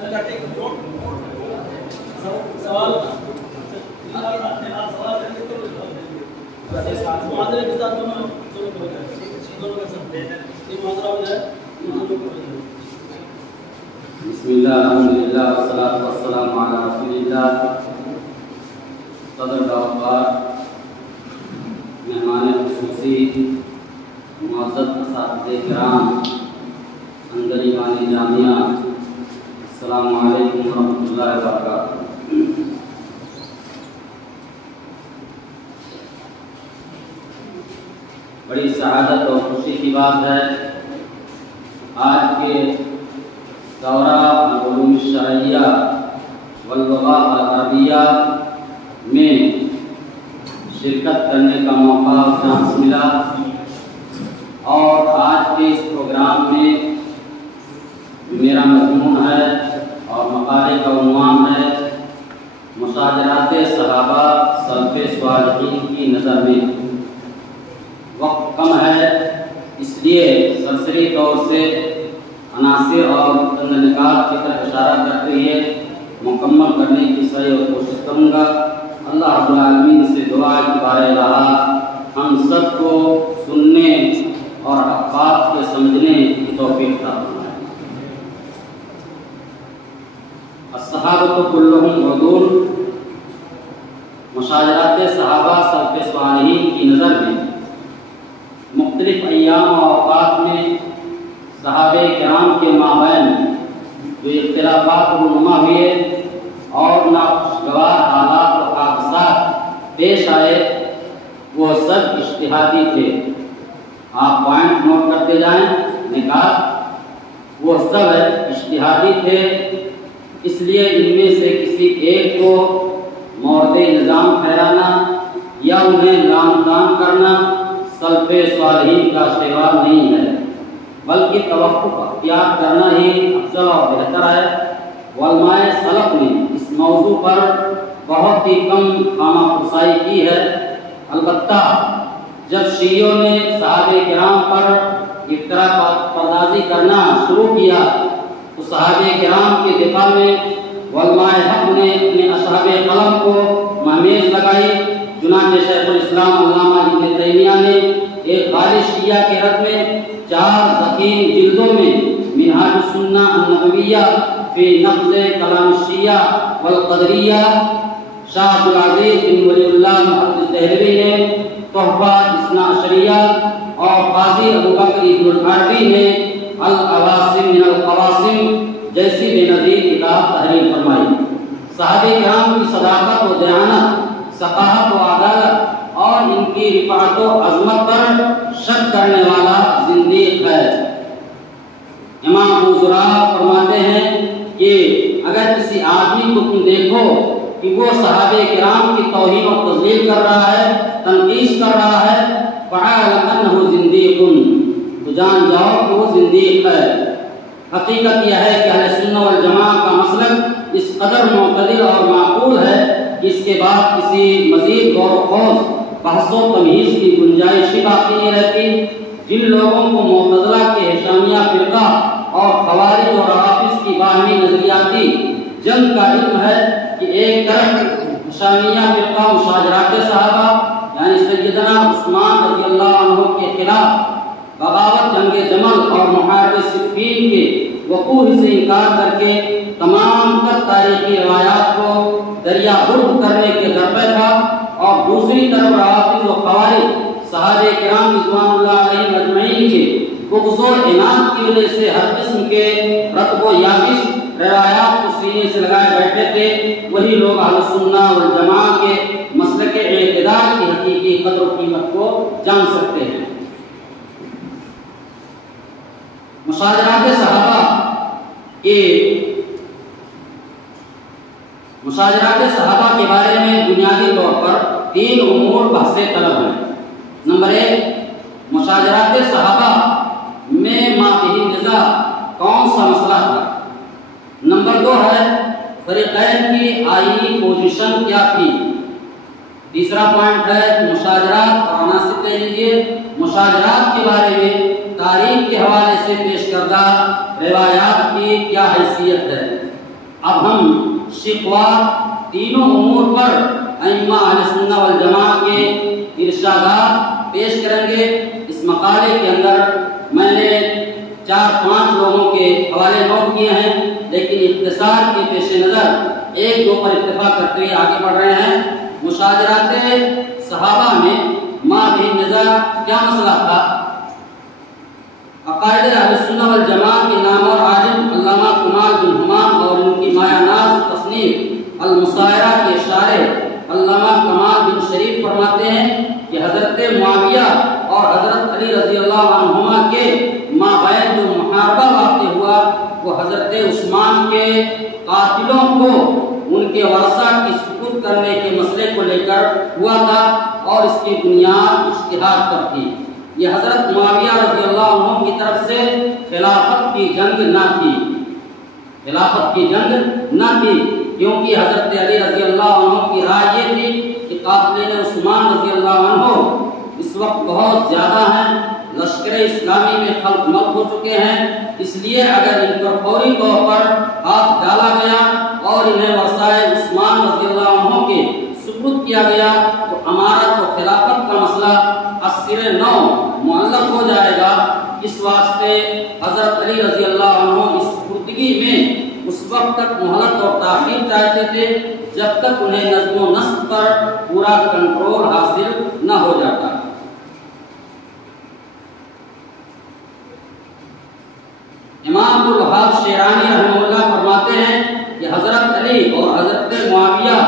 سوال معاذرے کے ساتھ دونوں کر سکتے ہیں. یہ معاذرہ ہو جائے بسم اللہ الحمدللہ والصلاۃ والسلام علی رسول اللہ. صدر دعوت مہمان خصوصی معزز اساتذہ کرام اندر ایمانی جامعہ السلام علیکم ورحمۃ اللہ وبرکاتہ. بڑی سعادت اور خوشی کی بات ہے آج کے دورہ العلوم الشرعیہ واللغات العربیہ میں شرکت کرنے کا موقع اور چانس ملا. اور آج کے اس پروگرام میں میرا مضمون ہے اور مقالے کا عنوان ہے مشاجرات صحابہ سلف صالحین کی نظر میں. وقت کم ہے اس لیے سرسری طور سے عناصر اور چند نکات کی طرف اشارہ کرتے ہوئے مکمل کرنے کی صحیح اور کوشش کروں گا. اللہ رب العالمین سے دعا کی بارے رہا ہم سب کو سننے اور حقات کے سمجھنے کی توفیق عطا فرمائے. الصحابۃ کلھم عدول. مشاجرات صحابہ سلف صالحین کی نظر میں مختلف ایام و اوقات میں صحابہ کرام کے مابین جو اختلافات رونما ہوئے اور ناخوشگوار حالات و حادثات پیش آئے وہ سب اجتہادی تھے. آپ پوائنٹ نوٹ کرتے جائیں. نکات وہ سب اجتہادی تھے. اس لیے ان میں سے کسی ایک کو مورد نظام ٹھہرانا یا انہیں لام تام کرنا سلف صالحین کا شیوار نہیں ہے بلکہ توقف اختیار کرنا ہی افضل اور بہتر ہے. علماء سلف نے اس موضوع پر بہت ہی کم خامہ فرسائی کی ہے. البتہ جب شیعوں نے صحابہ کرام پر افطرا پردازی کرنا شروع کیا تو صحابہ کرام کے دفاع میں علماء حق نے اپنے اصحاب قلم کو مہمیز لگائی. چنانچہ شیخ الاسلام علامہ ابن تیمیہ نے ایک خالص شیعہ کے رد میں 4 ضخیم جلدوں میں منہاج السنہ النبویہ فی نقض کلام الشیعہ والقدریہ، شاہ عبدالعزیز بن ولی اللہ محدث دہلوی نے تحفہ اثنا عشریہ اور قاضی ابوبکر ابن العربی نے العواصم من القواسم جیسی بے نظیر کتاب تحریر فرمائی. صحابہ کرام کی صداقت و دیانت، ثقافت و عدالت اور ان کی رفعت و عظمت پر شک کرنے والا زندیق ہے. امام ابو زرع فرماتے ہیں کہ اگر کسی آدمی کو تم دیکھو کہ وہ صحابہ کرام کی توہین و تذلیل کر رہا ہے، تنقیص کر رہا ہے، فَعَلَمْ أَنَّهُ زِنْدِيقٌ، تو جان جاؤ کہ وہ زندیق ہے. حقیقت یہ ہے کہ اہل سنہ والجماعہ کا مسلک اس قدر معتدل اور معقول ہے کہ اس کے بعد کسی مزید غور و خوض، بحث و تمیز کی گنجائش ہی باقی نہیں رہتی. جن لوگوں کو معتزلہ کے ہشامیہ فرقہ اور خوارج اور رافض کی باہمی نظریاتی جنگ کا علم ہے کہ ایک طرف ہشامیہ فرقہ مشاجرات صحابہ یعنی سیدنا عثمان رضی اللہ عنہ کے خلاف بغاوت، جنگ جمل اور محاربہ صفین کے وقوع سے انکار کر کے تمام تر تاریخی روایات کو دریا غرب کرنے کے درپے تھا، اور دوسری طرف رافض و خوارج صحابہ کرام رضوان اللہ علیہم اجمعین کے بغض و عناد کی وجہ سے ہر قسم کے رطب و یابس روایات کو سینے سے لگائے بیٹھے تھے. وہی لوگ اہل سنہ والجماعہ کے مسلک اعتدال کی حقیقی قدر و قیمت کو جان سکتے ہیں. مشاجرات صحابہ کے بارے میں بنیادی طور پر 3 امور بحث طلب ہیں. نمبر 1، مشاجرات صحابہ میں مابہم نزاع کون سا مسئلہ تھا. نمبر 2 ہے فریقین کی آئینی پوزیشن کیا تھی. تیسرا پوائنٹ ہے مشاجرات اور عناصر لے لیجیے. مشاجرات کے بارے میں تاریخ کے حوالے سے پیش کردہ روایات کی کیا حیثیت ہے. اب ہم شقوا تینوں امور پر ائمہ اہل سنہ والجماعہ کے ارشادات پیش کریں گے۔ اس مقالے کے اندر میں نے 4-5 لوگوں کے حوالے نوٹ کیے ہیں، لیکن اختصار کے پیش نظر ایک دو پر اتفاق کرتے ہوئے آگے بڑھ رہے ہیں۔ مشاجرات صحابہ میں ما بھی نزاع کیا مسئلہ تھا؟ عقائد اہل سنہ والجماعہ کے نامور عالم علامہ کمال بن حمام اور ان کی مایہ ناز تصنیف المسائرہ کے شارح علامہ کمال بن شریف فرماتے ہیں کہ حضرت معاویہ اور حضرت علی رضی اللہ عنہما کے مابین جو محاربہ واقع ہوا وہ حضرت عثمان کے قاتلوں کو ان کے ورثہ کی سقوط کرنے کے مسئلے کو لے کر ہوا تھا اور اس کی بنیاد اجتہاد پر تھی۔ یہ حضرت معاویہ رضی اللہ عنہ کی طرف سے خلافت کی جنگ نہ تھی، خلافت کی جنگ نہ تھی، کیونکہ حضرت علی رضی اللہ عنہ کی رائے یہ تھی کہ قاتلین عثمان رضی اللہ عنہ اس وقت بہت زیادہ ہیں، لشکر اسلامی میں خلق مت ہو چکے ہیں، اس لیے اگر ان پر فوری طور پر ہاتھ ڈالا گیا اور انہیں ورثائے عثمان رضی اللہ عنہ کے سپرد کیا گیا تو ہمارا تو خلافت کا مسئلہ اثر نو معلق ہو جائے گا۔ اس واسطے حضرت علی رضی اللہ عنہ اس سپردگی میں اس وقت تک مہلت اور تاخیر چاہتے تھے جب تک انہیں نظم و نسق پر پورا کنٹرول حاصل نہ ہو جاتا۔ امام ابو الوہاب شیرانی رحمہ اللہ فرماتے ہیں کہ حضرت علی اور حضرت معاویہ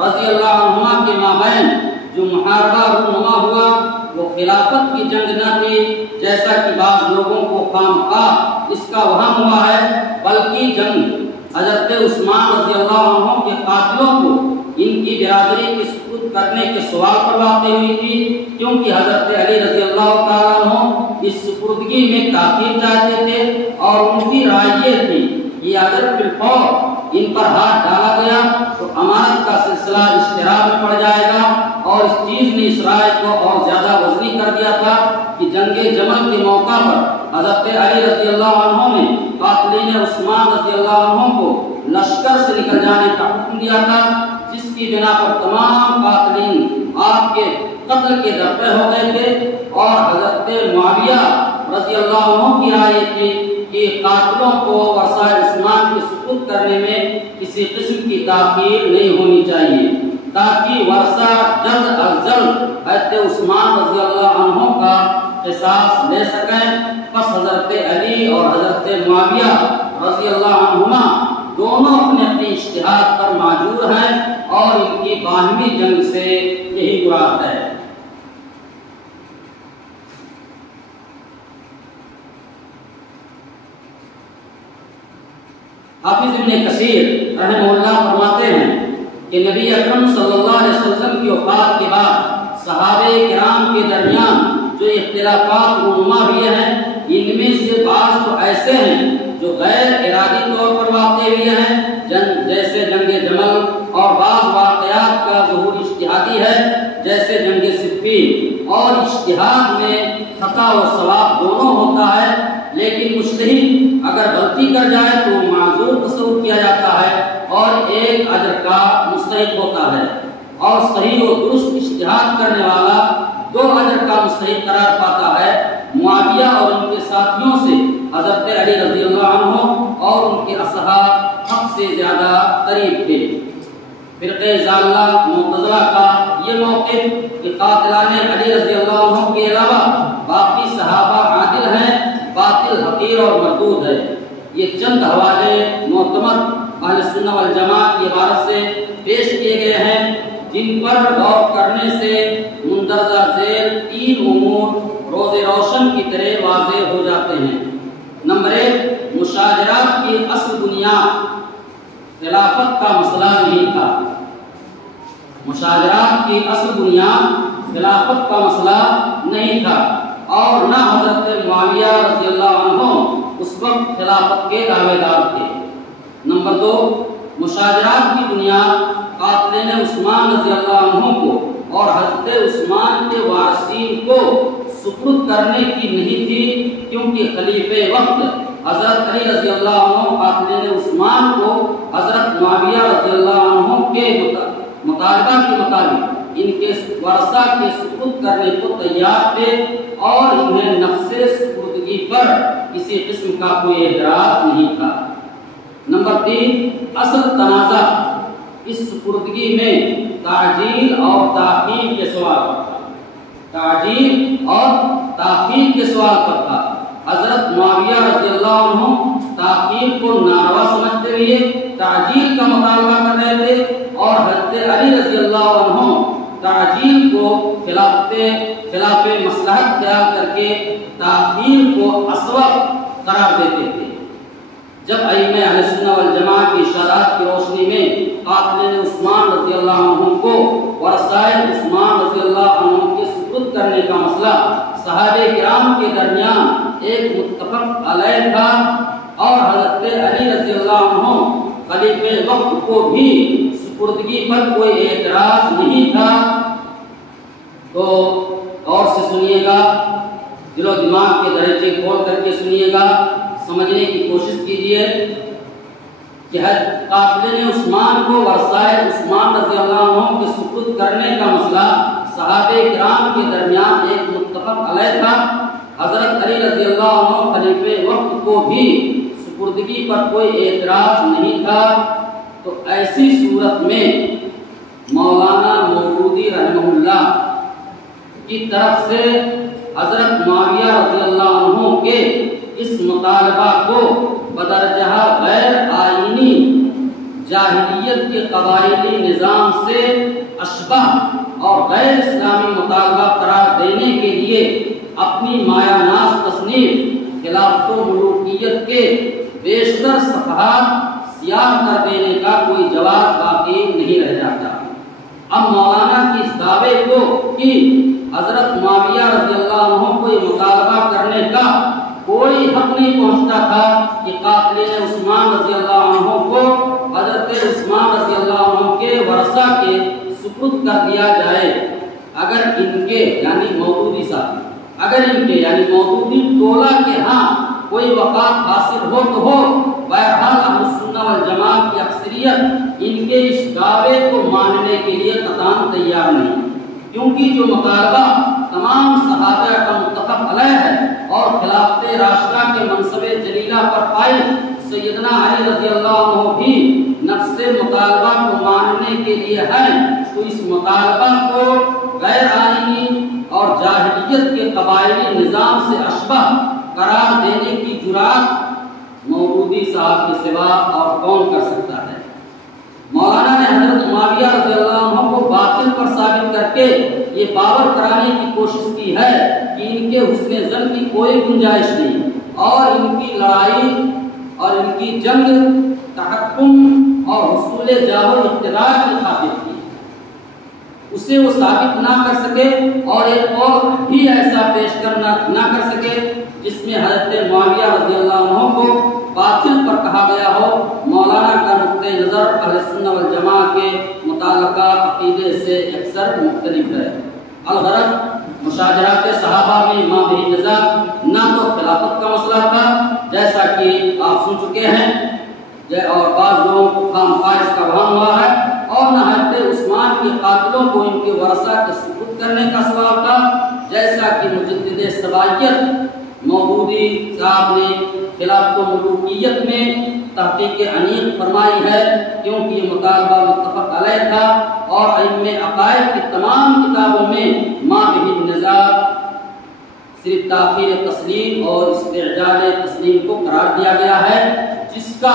رضی اللہ عنہما کے مابین جو محاربہ رونما ہوا وہ خلافت کی جنگ نہ تھی جیسا کہ بعض لوگوں کو خامخواہ اس کا وہم ہوا ہے، بلکہ جنگ حضرت عثمان رضی اللہ عنہ کے قاتلوں کو ان کی برادری کی سقوط کرنے کے سوال پر واقع ہوئی تھی، کیونکہ حضرت علی رضی اللہ تعالیٰ عنہ اس سپردگی میں تاخیر چاہتے تھے اور ان کی رائے یہ تھی کہ اگر بالفور ان پر ہاتھ ڈالا گیا تو امانت کا سلسلہ اشتراک میں پڑ جائے گا، اور اس چیز نے اس رائے کو اور زیادہ وزنی کر دیا تھا کہ جنگ جمل کے موقع پر حضرت علی رضی اللہ عنہ نے قاتلین عثمان رضی اللہ عنہ کو لشکر سے نکل جانے کا حکم دیا تھا، جس کی بنا پر تمام قاتلین آپ کے قتل کے درپے ہو گئے تھے، اور حضرت معاویہ رضی اللہ عنہ کی رائے تھی کہ قاتلوں کو ورثہ عثمان کے سقوط کرنے میں کسی قسم کی تاخیر نہیں ہونی چاہیے تاکہ ورثہ جلد از جلد حضرت عثمان رضی اللہ عنہ کا قصاص لے سکیں۔ پس حضرت علی اور حضرت معاویہ رضی اللہ عنہما دونوں اپنے اپنے اجتہاد پر معذور ہیں اور ان کی باہمی جنگ سے یہی مراد ہے۔ حافظ ابن کثیر رحمہ اللہ فرماتے ہیں کہ نبی اکرم صلی اللہ علیہ وسلم کی وفات کے بعد صحابہ کرام کے درمیان جو اختلافات رونما ہوئے ہیں ان میں سے بعض تو ایسے ہیں جو غیر ارادی طور پر واقع ہوئے ہیں جیسے جنگ جمل، اور بعض واقعات کا ظہور اجتہادی ہے جیسے جنگ صفین، اور اجتہاد میں خطا و صواب دونوں ہوتا ہے، لیکن مجتہد اگر غلطی کر جائے تو معذور تصور کیا جاتا ہے اور ایک اجر کا مستحق ہوتا ہے، اور صحیح و درست اجتہاد کرنے والا 2 اجر کا مستحق قرار پاتا ہے۔ معاویہ اور ان کے ساتھیوں سے حضرت علی رضی اللہ عنہ اور ان کے اصحاب حق سے زیادہ قریب تھے۔ فرقہ ضالہ معتزلہ کا یہ موقف کہ قاتلان علی رضی اللہ عنہ کے علاوہ باقی صحابہ عادل ہیں، باطل، حقیر اور مردود ہے۔ یہ چند حوالے معتمد اہل سنہ والجماعہ کی عبارت سے پیش کیے گئے ہیں جن پر غور کرنے سے مندرجہ ذیل 3 امور روز روشن کی طرح واضح ہو جاتے ہیں۔ نمبر 1، مشاجرات کی اصل بنیاد خلافت کا مسئلہ نہیں تھا۔ مشاجرات کی اصل بنیاد خلافت کا مسئلہ نہیں تھا، اور نہ حضرت معاویہ رضی اللہ عنہ اس وقت خلافت کے دعوے دار تھے۔ نمبر 2، مشاجرات کی بنیاد قاتلین عثمان رضی اللہ عنہ کو اور حضرت عثمان کے وارثین کو سپرد کرنے کی نہیں تھی، کیونکہ خلیفہ وقت حضرت علی رضی اللہ عنہ قاتل عثمان کو حضرت معاویہ رضی اللہ عنہ کے مطالبہ کے مطابق ان کے ورثہ کے سپرد کرنے کو تیار تھے اور انہیں نفس سپردگی پر کسی قسم کا کوئی اعتراض نہیں تھا۔ نمبر 3، اصل تنازع اس سپردگی میں تعجیل اور تاخیر کے سوال پر تھا۔ تعجیل اور تاخیر کے سوال پر تھا۔ حضرت معاویہ رضی اللہ عنہ تاخیر کو ناروا سمجھتے ہوئے تعجیل کا مطالبہ کر رہے تھے اور حضرت علی رضی اللہ عنہ تعجیل کو خلاف مصلحت خیال کر کے تاخیر کو اسوأ قرار دیتے تھے۔ جب ائمہ اہل سنہ والجماعہ کی اشارات کی روشنی میں قاتل عثمان رضی اللہ عنہ کو ورثائے عثمان رضی اللہ عنہ کے سپرد کرنے کا مسئلہ صحابہ کرام کے درمیان ایک متفق علیہ تھا اور حضرت علی رضی اللہ عنہ خلیفہ وقت کو بھی سپردگی پر کوئی اعتراض نہیں تھا، تو غور سے سنیے گا، دل و دماغ کے درجے کھول کر کے سنیے گا، سمجھنے کی کوشش کیجئے کہ قاتل عثمان کو ورثائے عثمان رضی اللہ عنہ کے سپرد کرنے کا مسئلہ صحابہ کرام کے درمیان ایک متفق علیہ تھا۔ حضرت علی رضی اللہ عنہ خلیفہ وقت کو بھی سپردگی پر کوئی اعتراض نہیں تھا، تو ایسی صورت میں مولانا مودودی رحمہ اللہ کی طرف سے حضرت معاویہ رضی اللہ عنہ کے اس مطالبہ کو بدرجہ غیر آئینی جاہلیت کے قبائلی نظام سے اشبہ اور غیر اسلامی مطالبہ قرار دینے کے لیے اپنی مایہ ناز تصنیف خلافت و ملوکیت کے بیشتر صفحات سیاہ کر دینے کا کوئی جواز باقی نہیں رہ جاتا۔ اب مولانا کی اس دعوے کو کہ حضرت معاویہ رضی اللہ عنہ کو یہ مطالبہ کرنے کا کوئی حق نہیں پہنچتا تھا کہ قاتل عثمان رضی اللہ عنہ کو حضرت عثمان رضی اللہ عنہ کے ورثہ کے سپرد کر دیا جائے۔ اگر ان کے یعنی مودودی صاحب اگر ان کے یعنی مودودی ٹولہ کے ہاں کوئی وقات حاصل ہو تو ہو، بہرحال اہل سنہ والجماعت کی اکثریت ان کے اس دعوے کو ماننے کے لیے قطعاً تیار نہیں، کیونکہ جو مطالبہ تمام صحابہ کا متفق علیہ ہے اور خلافت راشدہ کے منصب جلیلہ پر فائز سیدنا علی رضی اللہ عنہ بھی نفس مطالبہ کو ماننے کے لیے ہے، تو اس مطالبہ کو غیر آئینی اور جاہلیت کے قبائلی نظام سے اشبہ قرار دینے کی جرات مودودی صاحب کے سوا اور کون کر سکتا ہے؟ مولانا نے حضرت معاویہ رضی اللہ عنہ کو باطل پر ثابت کر کے یہ باور کرانے کی کوشش کی ہے کہ ان کے حسن ظن کی کوئی گنجائش نہیں اور ان کی لڑائی اور ان کی جنگ تحکم اور حصول جاہ و اقتدار کی خاطر تھی، اسے وہ ثابت نہ کر سکے اور ایک اور بھی ایسا پیش کرنا نہ کر سکے جس میں حضرت معاویہ رضی اللہ عنہ کو باطل پر کہا گیا ہو۔ مولانا کا نقطۂ نظر اہل سنہ والجماعہ کے متعلقہ عقیدے سے اکثر مختلف ہے۔ الغرض مشاجرات صحابہ میں ما بھی نزاع نہ تو خلافت کا مسئلہ تھا جیسا کہ آپ سن چکے ہیں اور بعض لوگوں کو خام خواہش کا وہم ہوا ہے، اور نہ حضرت عثمان کے قاتلوں کو ان کے ورثہ کے سپرد کرنے کا سوال تھا جیسا کہ مجدد سبائیت مودودی صاحب نے خلافت و ملوکیت میں تحقیق انیق فرمائی ہے، کیونکہ یہ مطالبہ متفق علیہ تھا اور ائمہ عقائد کی تمام کتابوں میں ما بھی نزاع صرف تاخیر تسلیم اور استعجال تسلیم کو قرار دیا گیا ہے، جس کا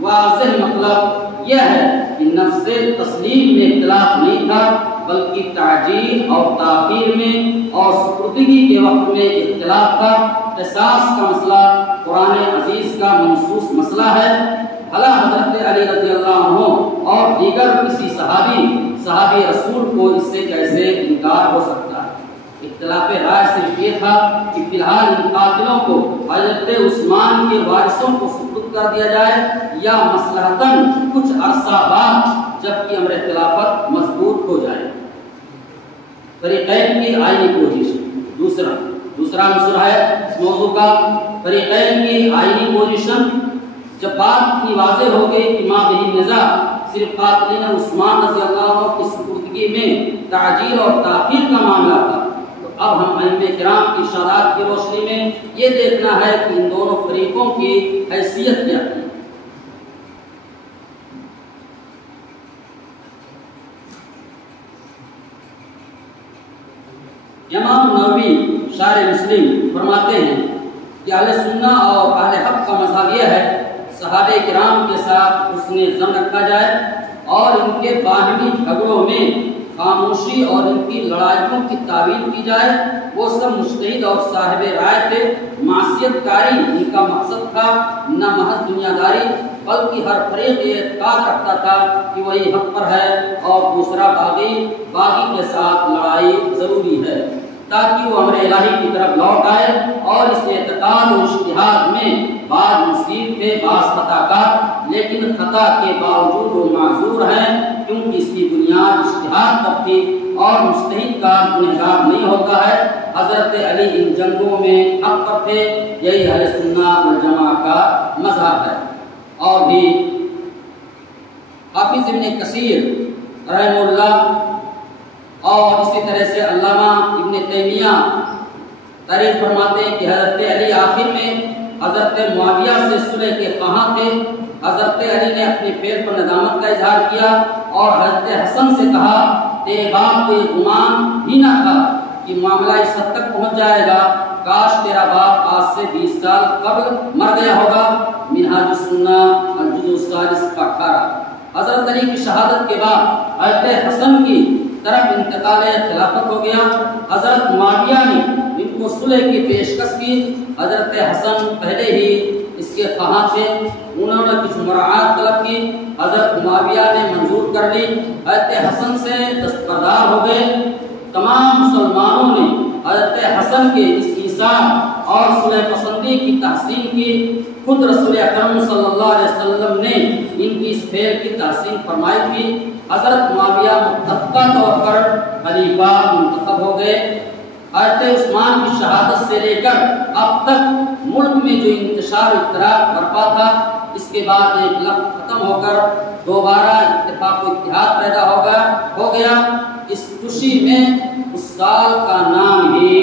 واضح مطلب یہ ہے کہ نفس تسلیم میں اختلاف نہیں تھا بلکہ تعجیل اور تاخیر میں اور سپردگی کے وقت میں اختلاف تھا۔ قصاص کا مسئلہ قرآن عزیز کا منصوص مسئلہ ہے، بھلا حضرت علی رضی اللہ عنہ اور دیگر کسی صحابی رسول کو اس سے کیسے انکار ہو سکتا ہے؟ اختلاف رائے صرف یہ تھا کہ فی الحال ان قاتلوں کو حضرت عثمان کے وارثوں کو سپرد کر دیا جائے یا مصلحتاً کچھ عرصہ بعد جبکہ امر خلافت مضبوط ہو جائے۔ فریقین کی آئینی پوزیشن دوسرا عنصر ہے اس موضوع کا، فریقین کی آئینی پوزیشن۔ جب بات اتنی واضح ہو گئی کہ ماں بہن نزاع صرف قاتلین عثمان رضی اللہ عنہ کی سپردگی میں تعجیل اور تاخیر کا معاملہ تھا، تو اب ہم ائمہ کرام کی ارشادات کی روشنی میں یہ دیکھنا ہے کہ ان دونوں فریقوں کی حیثیت کیا تھی۔ امام نووی شارح مسلم فرماتے ہیں کہ اہل سنہ اور اہل حق کا مذہب یہ ہے صحابہ کرام کے ساتھ حسن ظن رکھا جائے اور ان کے باہمی جھگڑوں میں خاموشی اور ان کی لڑائیوں کی تعویل کی جائے۔ وہ سب مجتہد اور صاحب رائے تھے، معصیت کاری ان کا مقصد تھا، نہ محض دنیا داری، بلکہ ہر فریق یہ اعتقاد رکھتا تھا کہ وہی حق پر ہے اور دوسرا باغی کے ساتھ لڑائی ضروری ہے تاکہ وہ امر الہی کی طرف لوٹ آئے۔ اور اس اعتقاد و اجتہاد میں بعض مصیب تھے، بعض خطا کار، لیکن خطا کے باوجود وہ معذور ہیں کیونکہ اس کی بنیاد اجتہاد پر تھی اور مجتہد کا گنہگار نہیں ہوتا ہے۔ حضرت علی ان جنگوں میں حق پر تھے، یہی اہل سنہ والجماعہ کا مذہب ہے۔ اور بھی حافظ ابن کثیر رحمہ اللہ اور اسی طرح سے علامہ ابن تیمیہ تعریف فرماتے ہیں کہ حضرت علی آخر میں حضرت معاویہ سے صلح کے خواہاں تھے۔ حضرت علی نے اپنے فعل پر ندامت کا اظہار کیا اور حضرت حسن سے کہا تیرے باپ کو یہ گمان بھی نہ تھا کہ معاملہ اس حد تک پہنچ جائے گا، کاش تیرا باپ آج سے 20 سال قبل مر گیا ہوگا۔ منہاج السنہ الجزء الثالث کا 18۔ حضرت علی کی شہادت کے بعد حضرت حسن کی طرف انتقال خلافت ہو گیا۔ حضرت معاویہ نے ان کو صلح کی پیشکش کی۔ حضرت حسن پہلے ہی اس کے خواہاں تھے، انہوں نے کچھ مراعات طلب کی، حضرت معاویہ نے منظور کر لی۔ حضرت حسن سے دستبردار ہو گئے۔ تمام مسلمانوں نے حضرت حسن کے اس ایثار اور صلح پسندی کی تحسین کی۔ خود رسول اکرم صلی اللہ علیہ وسلم نے ان کی اس فعل کی تحسین فرمائی تھی۔ حضرت معاویہ متفقہ طور پر خلیفہ منتخب ہو گئے۔ حضرت عثمان کی شہادت سے لے کر اب تک ملک میں جو انتشار افتراق برپا تھا، اس کے بعد ایک لفظ ختم ہو کر دوبارہ اتفاق و اتحاد پیدا ہو گیا۔ اس خوشی میں اس سال کا نام ہی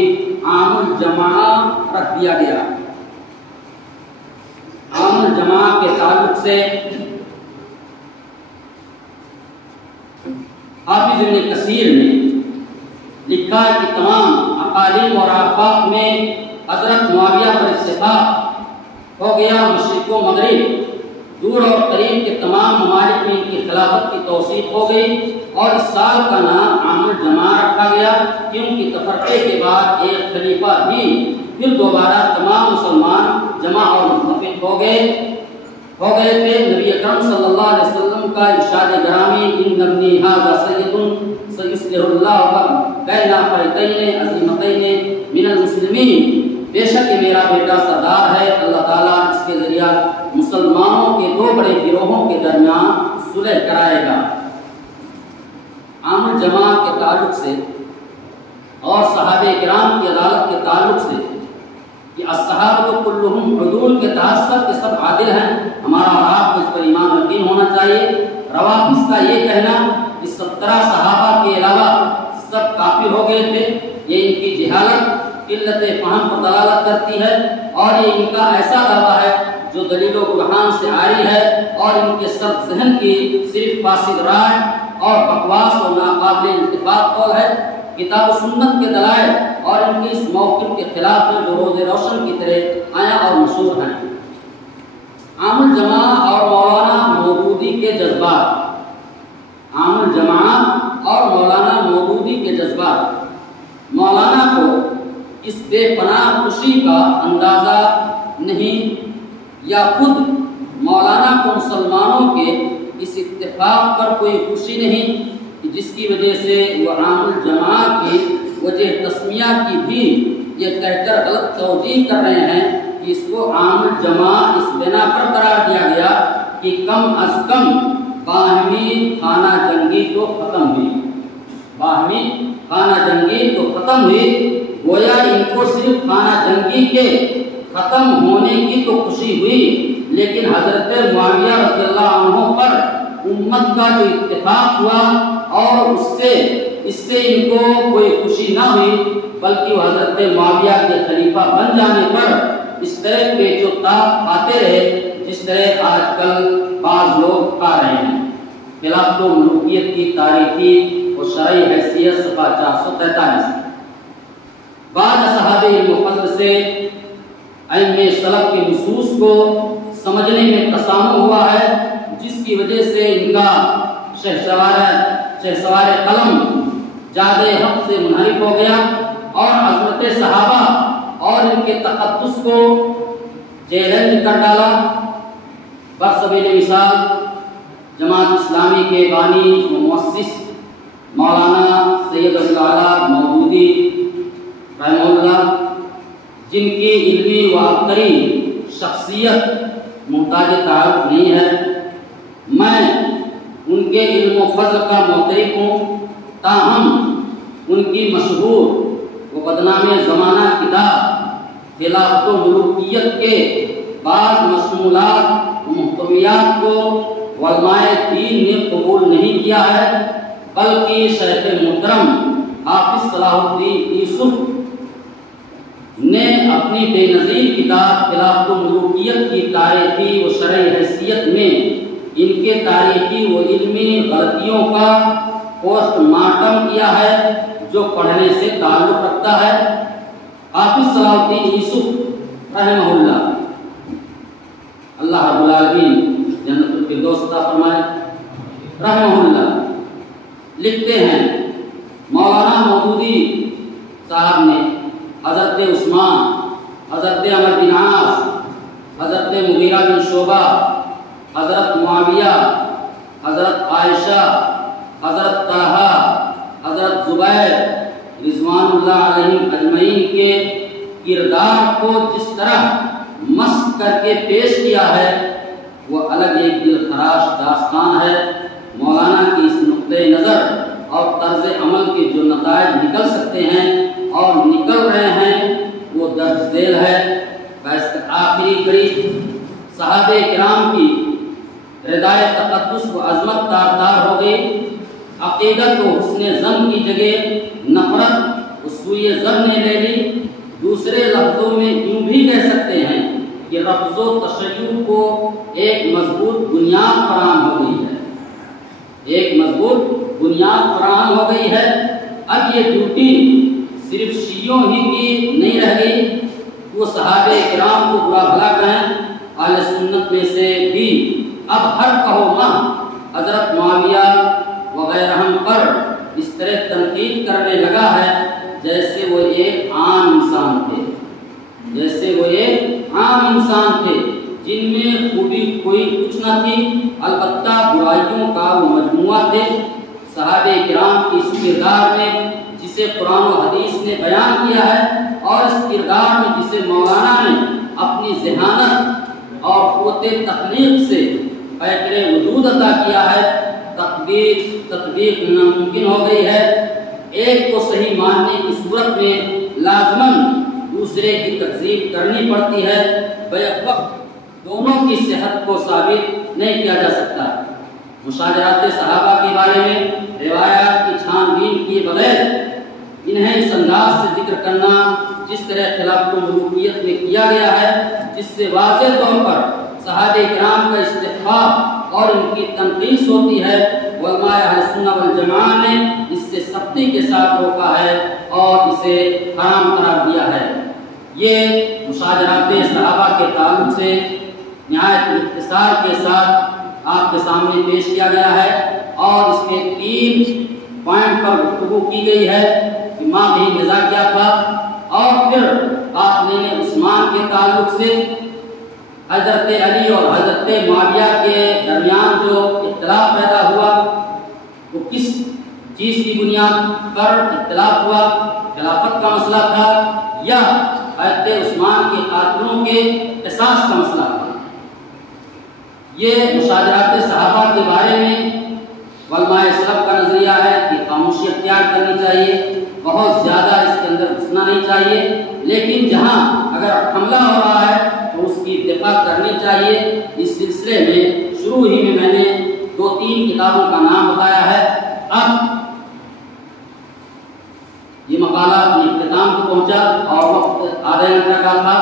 عام الجماعہ رکھ دیا گیا۔ عام الجماعہ کے تعلق سے حافظ ابن کثیر نے لکھا ہے کہ تمام اقالیم اور آفاق میں حضرت معاویہ پر اتفاق ہو گیا۔ مشرق و مغرب، دور اور قریب کے تمام ممالک میں ان کی خلافت کی توثیق ہو گئی اور اس سال کا نام عام الجماعہ رکھا گیا کیونکہ تفرقے کے بعد ایک خلیفہ بھی پھر دوبارہ تمام مسلمان جمع اور متفق ہو گئے تھے۔ نبی اکرم صلی اللہ علیہ وسلم کا ارشاد گرامی ان ابنی ھذا سید سیصلح اللہ بین فئتین عظیمتین من المسلمین، بے شک میرا بیٹا سردار ہے، اللہ تعالیٰ اس کے ذریعہ مسلمانوں کے دو بڑے گروہوں کے درمیان صلح کرائے گا۔ عام الجماعہ کے تعلق سے اور صحابہ کرام کی عدالت کے تعلق سے کہ الصحابہ کلہم عدول کے تحت سب کے سب عادل ہیں، ہمارا اور آپ کو اس پر ایمان یقین ہونا چاہیے۔ روافض کا یہ کہنا کہ 17 صحابہ کے علاوہ سب کافر ہو گئے تھے، یہ ان کی جہالت قلت فہم پر دلالت کرتی ہے اور یہ ان کا ایسا دعویٰ ہے جو دلیل و برہان سے عاری ہے اور ان کے سب ذہن کی صرف فاسد رائے اور بکواس و ناقابل انتفاق قول ہے۔ کتاب و سنت کے دلائل اور ان کی اس موقف کے خلاف جو روز روشن کی طرح آیا اور مشہور ہیں۔ عام الجماعہ اور مولانا مودودی کے جذبات۔ عام الجماعہ اور مولانا مودودی کے جذبات۔ مولانا کو اس بے پناہ خوشی کا اندازہ نہیں یا خود مولانا کو مسلمانوں کے اس اتفاق پر کوئی خوشی نہیں جس کی وجہ سے وہ عام الجماعہ کی وجہ تسمیہ کی بھی یہ کہہ کر غلط توجیہ کر رہے ہیں کہ اس کو عام الجماعہ اس بنا پر قرار دیا گیا کہ کم از کم باہمی خانہ جنگی تو ختم ہوئی، باہمی خانہ جنگی تو ختم ہوئی۔ گویا ان کو صرف خانہ جنگی کے ختم ہونے کی تو خوشی ہوئی لیکن حضرت معاویہ رضی اللہ عنہ پر امت کا جو اتفاق ہوا اور اس سے ان کو کوئی خوشی نہ ہوئی، بلکہ وہ حضرت معاویہ کے خلیفہ بن جانے پر اس طرح پیچ و تاب کھاتے رہے جس طرح آج کل بعض لوگ کھا رہے ہیں۔ خلافت و ملوکیت کی تاریخی اور شرعی حیثیت صفحہ 443۔ بعض اصحاب علم و فضل سے ائمہ سلف کے نصوص کو سمجھنے میں تسامح ہوا ہے، جس کی وجہ سے ان کا شہسوار قلم جاد حق سے منحرف ہو گیا اور عظمت صحابہ اور ان کے تقدس کو چیلنج کر ڈالا۔ برسبیل مثال جماعت اسلامی کے بانی و مؤسس مولانا سید الاعلیٰ مودودی رحمہ اللہ، جن کی علمی و عبقری شخصیت محتاج تعارف نہیں ہے، میں ان کے علم و فضل کا معترف ہوں، تاہم ان کی مشہور و بدنام زمانہ کتاب خلافت و ملوکیت کے بعض مشمولات و محتویات کو علماء دین نے قبول نہیں کیا ہے، بلکہ شیخ محترم حافظ صلاح الدین یوسف نے اپنی بے نظیر کتاب خلافت و ملوکیت کی تاریخی و شرعی حیثیت میں ان کے تاریخی و علمی غلطیوں کا پوسٹ مارٹم کیا ہے، جو پڑھنے سے تعلق رکھتا ہے۔ حافظ صلاح الدین یوسف رحمہ اللہ، اللہ رب العالمین جنت الفردوس عطا فرمائے، رحمہ اللہ لکھتے ہیں مولانا مودودی صاحب نے حضرت عثمان، حضرت عمر بن عاص، حضرت مغیرہ بن شعبہ، حضرت معاویہ، حضرت عائشہ، حضرت طلحہ، حضرت زبیر رضوان اللہ علیہم اجمعین کے کردار کو جس طرح مسخ کر کے پیش کیا ہے وہ الگ ایک دل خراش داستان ہے۔ مولانا کی اس نقطۂ نظر اور طرز عمل کے جو نتائج نکل سکتے ہیں اور نکل رہے ہیں وہ درج ذیل ہے۔ آخری کڑی صحابہ کرام کی ردائے تقدس و عظمت تار تار ہو گئی، عقیدت و حسن ظن کی جگہ نفرت و سوء ظن نے لے لی۔ دوسرے لفظوں میں یوں بھی کہہ سکتے ہیں کہ رفض و تشیع کو ایک مضبوط بنیاد فراہم ہو گئی ہے، ایک مضبوط بنیاد فراہم ہو گئی ہے۔ اب یہ ڈیوٹی صرف شیعوں ہی کی نہیں رہ گئی، وہ صحابہ کرام کو برا بھلا کہیں، اہل سنت میں سے بھی اب ہر کہو ماں حضرت معاویہ وغیرہ پر اس طرح تنقید کرنے لگا ہے جیسے وہ ایک عام انسان تھے، جیسے وہ ایک عام انسان تھے جن میں خوبی کوئی کچھ نہ تھی، البتہ برائیوں کا وہ مجموعہ تھے۔ صحابہ کرام کی اس کردار میں جسے قرآن و حدیث نے بیان کیا ہے اور اس کردار میں جسے مولانا نے اپنی ذہانت اور قوت تخلیق سے پیکر وجود عطا کیا ہے، تطبیق ناممکن ہو گئی ہے۔ ایک کو صحیح ماننے کی صورت میں لازماً دوسرے کی تکذیب کرنی پڑتی ہے، بیک وقت دونوں کی صحت کو ثابت نہیں کیا جا سکتا۔ مشاجرات صحابہ کے بارے میں روایات کی چھان بین کیے بغیر انہیں اس انداز سے ذکر کرنا جس طرح خلافت و ملوکیت میں کیا گیا ہے، جس سے واضح طور پر صحابہ کرام کا استحقاق اور ان کی تنقیص ہوتی ہے، علماء اہل سنت والجماعہ نے اس سے سختی کے ساتھ روکا ہے اور اسے حرام قرار دیا ہے۔ یہ مشاجرات صحابہ کے تعلق سے نہایت اختصار کے ساتھ آپ کے سامنے پیش کیا گیا ہے اور اس کے 3 پوائنٹ پر گفتگو کی گئی ہے کہ ماں بھی نزا کیا تھا، اور پھر قاتلین عثمان کے تعلق سے حضرت علی اور حضرت معاویہ کے درمیان جو اختلاف پیدا ہوا وہ کس چیز کی بنیاد پر اختلاف ہوا، خلافت کا مسئلہ تھا یا حضرت عثمان کے قاتلوں کے قصاص کا مسئلہ تھا۔ یہ مشاجرات صحابہ کے بارے میں علماء سلف کا نظریہ ہے کہ خاموشی اختیار کرنی چاہیے، بہت زیادہ اس کے اندر گھسنا نہیں چاہیے، لیکن جہاں اگر حملہ ہو رہا ہے تو اس کی دفاع کرنی چاہیے۔ اس سلسلے میں شروع ہی میں نے 2-3 کتابوں کا نام بتایا ہے۔ اب یہ مقالہ اپنے اختتام کو پہنچا اور وقت آدھے گھنٹہ کا تھا،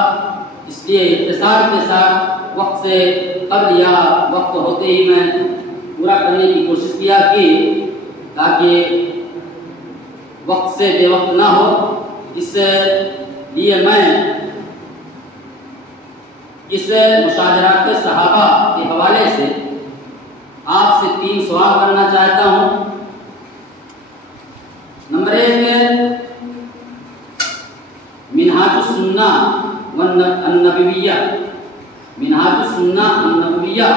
اس لیے اختصار کے ساتھ وقت سے قبل یا وقت ہوتے ہی میں پورا کرنے کی کوشش کیا کہ تاکہ وقت سے بے وقت نہ ہو۔ اس لیے میں اس مشاجرات صحابہ کے حوالے سے آپ سے 3 سوال کرنا چاہتا ہوں۔ نمبر 1، منہاج السنہ والنبویہ، منہاج السنہ والنبویہ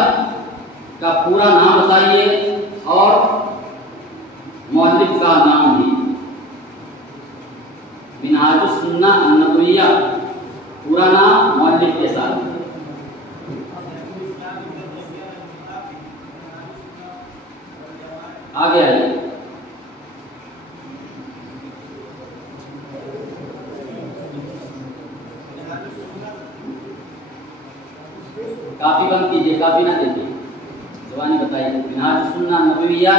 کا پورا نام بتائیے اور مؤلف کا نام بھی۔ منہاج السنہ والنبویہ، پورا نام مؤلف کے ساتھ۔ آگے آئیے۔ کافی بند کیجیے، کافی نہ دیجیے، زبانی بتائیے۔ منہاج السنہ والنبویہ،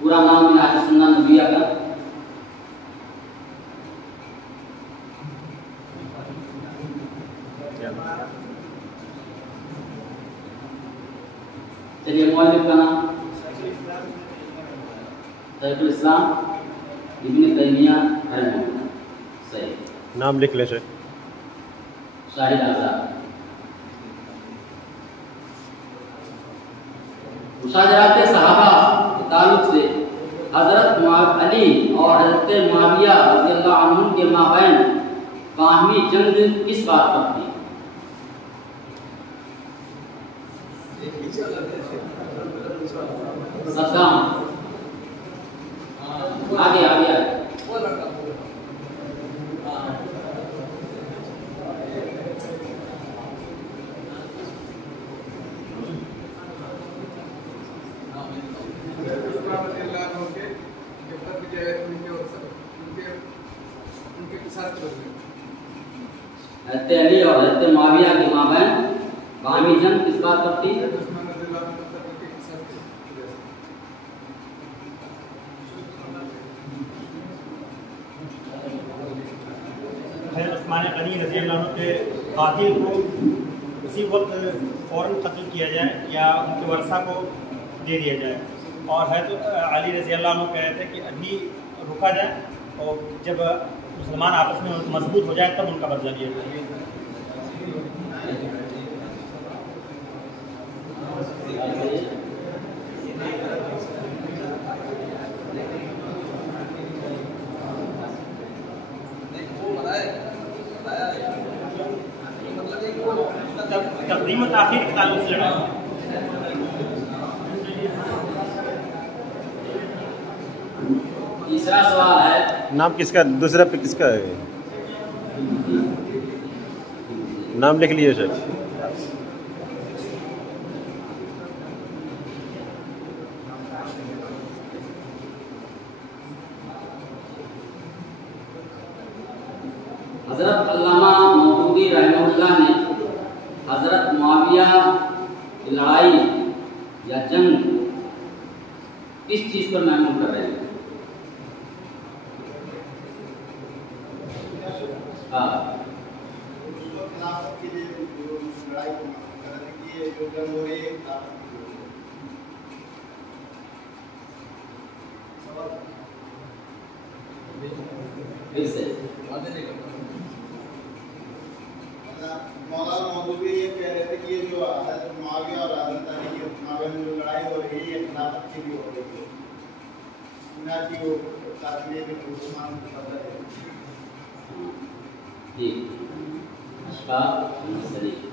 پورا نام منہاج السنہ والنبویہ کا۔ چلیے مؤلف کا نام شیخ الاسلام ابن تیمیہ رحمہ اللہ۔ صحیح، نام لکھ لیں شیخ۔ شاہد آزاد۔ مشاجرات صحابہ کے تعلق سے حضرت علی اور حضرت معاویہ رضی اللہ عنہم کے مابین باہمی جنگ کس بات پر تھی؟ صدام۔ آگے آگے آگے۔ حضرت علی اور حضرت معاویہ کے مابین باہمی جنگ کس بات پر تھی؟ عثمان غنی رضی اللہ عنہ کے قاتل کو اسی وقت فوراً قتل کیا جائے یا ان کے ورثہ کو دے دیا جائے، اور حضرت علی رضی اللہ عنہ کہہ رہے تھے کہ ابھی رکا جائے اور جب مسلمان آپس میں مضبوط ہو جائے تب ان کا بدلہ لیا جائے۔ تقدیم و تاخیر کے تعلق سے لڑائی۔ تیسرا سوال ہے، نام کس کا؟ دوسرا پہ کس کا ہے؟ نام لکھ لیے شیخ۔ حضرت علامہ مودودی رحمہ اللہ نے حضرت معاویہ کی لڑائی یا جنگ کس چیز پر محمول کر رہے ہیں؟ مولانا مودودی یہ کہہ رہے تھے کہ یہ جو حضرت معاویہ اور حضرت علی کے مابین جو لڑائی ہو رہی ہے یہ خلافت کی بھی ہو رہی ہے، نہ کہ وہ قاتل عثمان کو پتہ ہے۔ جی اشفاق سلیم۔